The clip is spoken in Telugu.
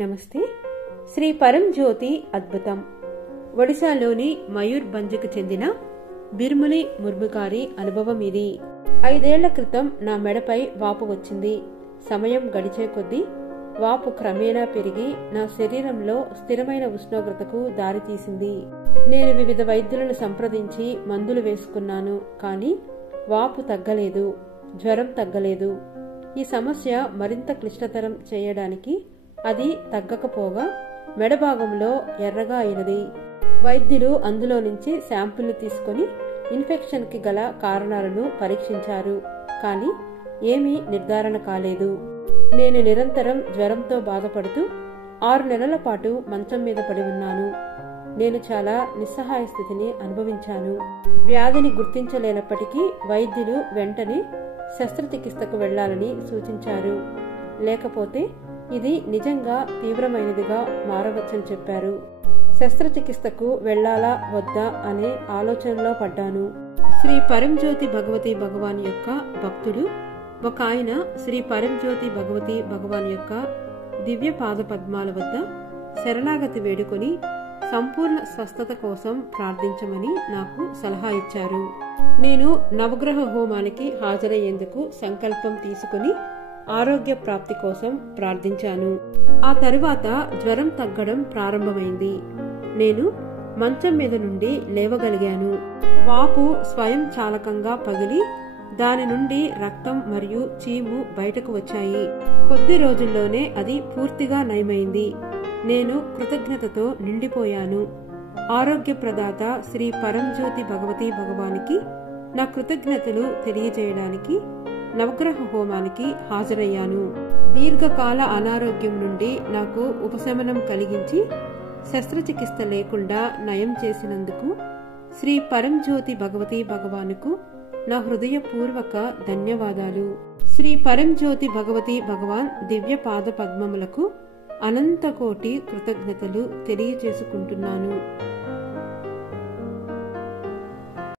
నమస్తే. శ్రీ పరంజ్యోతి అద్భుతం. ఒడిశాలోని మయూర్భంజ్కు చెందిన బిర్ములి ముర్ముగారి అనుభవం ఇది. 5 ఏళ్ల క్రితం నా మెడపై వాపు వచ్చింది. సమయం గడిచే కొద్దీ వాపు క్రమేణా పెరిగి నా శరీరంలో స్థిరమైన ఉష్ణోగ్రతకు దారితీసింది. నేను వివిధ వైద్యులను సంప్రదించి మందులు వేసుకున్నాను, కానీ వాపు తగ్గలేదు, జ్వరం తగ్గలేదు. ఈ సమస్య మరింత క్లిష్టతరం చేయడానికి అది తగ్గకపోగా మెడభాగంలో ఎర్రగా అయినది. వైద్యులు అందులో నుంచి శాంపిల్ను తీసుకుని ఇన్ఫెక్షన్ కి గల కారణాలను పరీక్షించారు, కానీ ఏమీ నిర్ధారణ కాలేదు. నేను నిరంతరం జ్వరంతో బాధపడుతూ 6 నెలల పాటు మంచం మీద పడి ఉన్నాను. నేను చాలా నిస్సహాయ స్థితిని అనుభవించాను. వ్యాధిని గుర్తించలేనప్పటికీ వైద్యులు వెంటనే శస్త్రచికిత్సకు వెళ్లాలని సూచించారు. లేకపోతే ఇది నిజంగా తీవ్రమైనదిగా మారవచ్చని చెప్పారు. శస్త్రచికిత్సకు వెళ్లాలా వద్దా అనే ఆలోచనలో పడ్డాను. శ్రీ పరంజ్యోతి భగవతి భగవాన్ యొక్క భక్తుడు ఒక ఆయన శ్రీ పరంజ్యోతి భగవతి భగవాన్ యొక్క దివ్య పాద పద్మాల వద్ద శరణాగతి వేడుకొని సంపూర్ణ స్వస్థత కోసం ప్రార్థించమని నాకు సలహా ఇచ్చారు. నేను నవగ్రహ హోమానికి హాజరయ్యేందుకు సంకల్పం తీసుకుని ఆరోగ్య ప్రాప్తి కోసం ప్రార్థించాను. ఆ తరువాత జ్వరం తగ్గడం ప్రారంభమైంది. నేను మంచం మీద నుండి లేవగలిగాను. వాపు స్వయం చాలకంగా పగిలి దాని నుండి రక్తం మరియు చీము బయటకు వచ్చాయి. కొద్ది రోజుల్లోనే అది పూర్తిగా నయమైంది. నేను కృతజ్ఞతతో నిండిపోయాను. ఆరోగ్య ప్రదాత శ్రీ పరంజ్యోతి భగవతి భగవానికి నా కృతజ్ఞతలు తెలియజేయడానికి నవగ్రహ హోమానికి హాజరయ్యాను. దీర్ఘకాల అనారోగ్యం నుండి నాకు ఉపశమనం కలిగించి శస్త్రచికిత్స లేకుండా నయం చేసినందుకు శ్రీ పరంజ్యోతి భగవతి భగవానుకు నా హృదయపూర్వక ధన్యవాదాలు. శ్రీ పరంజ్యోతి భగవతి భగవాన్ దివ్య పాద పద్మములకు అనంత కోటి కృతజ్ఞతలు తెలియజేసుకుంటున్నాను.